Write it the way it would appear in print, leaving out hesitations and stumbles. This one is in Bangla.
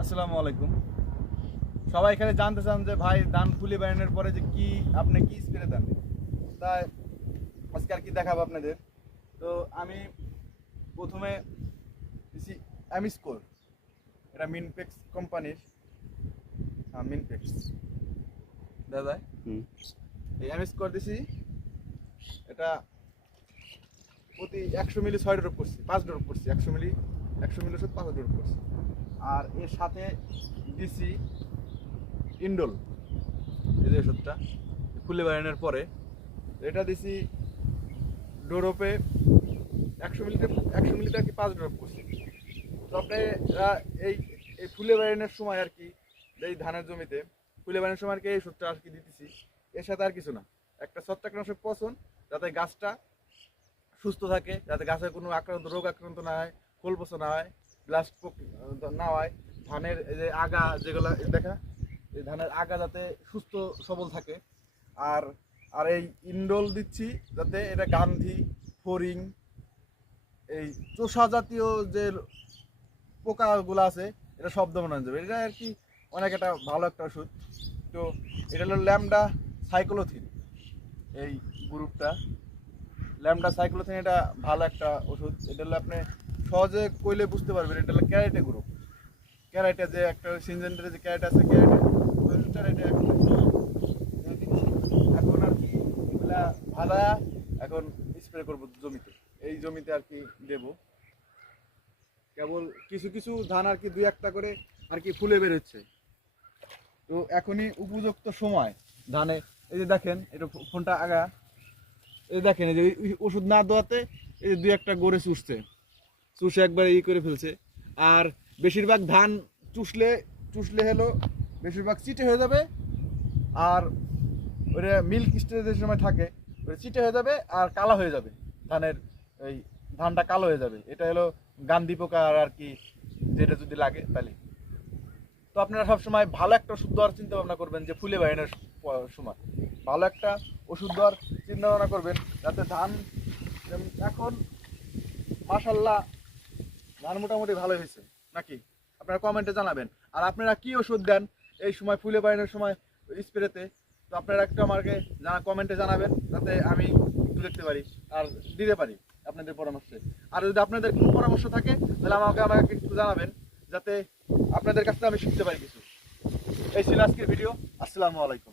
আসসালামু আলাইকুম। সবাই এখানে জানতে চান যে ভাই ধান ফুলি বানানোর পরে যে কি আপনি কি স্প্রে দেন, তাই আজকে আর কি দেখাবো আপনাদের। তো আমি প্রথমে দিছি অ্যামিস্কোর, এটা মিনপেক্স কোম্পানির, মিনপেক্স দাদা। এই অ্যামিস্কোর দিছি, এটা প্রতি 100 মিলি 6 ড্রপ করছি, 5 ড্রপ করছি, 100 মিলি ওষুধ 5 ড্রপ করছি। আর এর সাথে দিছি ইন্ডোল, এই যে ওষুধটা ফুলে বানানোর পরে এটা দিছি ডোরপে 100 মিলিতে আর কি 5 ড্রপ করছি। তো আপনারা এই এই ফুলে বানানোর সময় আর কি, এই ধানের জমিতে ফুলে বানানোর সময় আর কি এই ওষুধটা আর কি দিতেছি। এর সাথে আর কিছু না, একটা ছত্রাকনাশক পচন, যাতে গাছটা সুস্থ থাকে, যাতে গাছের কোনো রোগ আক্রান্ত না হয়, খোল পচা না হয়, ব্লাস্ট না হয়, ধানের এই যে আগা যেগুলো দেখা, এই ধানের আগা যাতে সুস্থ সবল থাকে। আর আর এই ইন্ডোল দিচ্ছি যাতে এটা গান্ধী, ফড়িং, এই চোষা জাতীয় যে পোকাগুলো আছে এটা সব দমন হয়ে যাবে। এটা আর কি অনেক একটা ভালো একটা ওষুধ। তো এটা হলো ল্যামডা সাইক্লোথিন, এই গ্রুপটা ল্যামডা সাইক্লোথিন, এটা ভালো একটা ওষুধ। এটা হলো আপনি সহজে কইলে বুঝতে পারবেন, এটা হলো ক্যারেটে গ্রুপ। ক্যারেটে যে একটা সিনজেন্টারে যে ক্যারেট আছে, ক্যারেটে এখন আর কি এগুলা ভাজা এখন স্প্রে করবো জমিতে, এই জমিতে আর কি দেব। কেবল কিছু কিছু ধান আর কি 2-1টা করে আর কি ফুলে বেরোচ্ছে। তো এখনই উপযুক্ত সময় ধানে। এই যে দেখেন, এটা ফোনটা আগা, এই দেখেন এই যে ওষুধ না দেওয়াতে এই যে 2-1টা গড়ে চুষে একবার করে ফেলছে। আর বেশিরভাগ ধান চুষলে হলো বেশিরভাগ চিটে হয়ে যাবে। আর ওটা মিল্ক স্টেজের সময় থাকে, ওটা চিটে হয়ে যাবে আর কালো হয়ে যাবে, ধানের এই ধানটা কালো হয়ে যাবে। এটা হলো গান্ধী পোকা আর কি, যেটা যদি লাগে তাহলে। তো আপনারা সবসময় ভালো একটা ওষুধ দেওয়ার চিন্তা ভাবনা করবেন, যে ফুলে বাহিনের সময় ভালো একটা ওষুধ দেওয়ার চিন্তা ভাবনা করবেন, যাতে ধান এখন মাশাল্লাহ ধান মোটামুটি ভালো হয়েছে নাকি, আপনারা কমেন্টে জানাবেন। আর আপনারা কি ওষুধ দেন এই সময় ফুলে বাহিনের সময় স্প্রেতে, তো আপনারা একটু আমাকে কমেন্টে জানাবেন, যাতে আমি একটু দেখতে পারি আর দিতে পারি আপনাদের পরামর্শে। আর যদি আপনাদের কোনো পরামর্শ থাকে তাহলে আমাকে একটু জানাবেন, যাতে আপনাদের কাছ থেকে আমি শিখতে পারি কিছু। এই ছিল আজকের ভিডিও। আসসালামু আলাইকুম।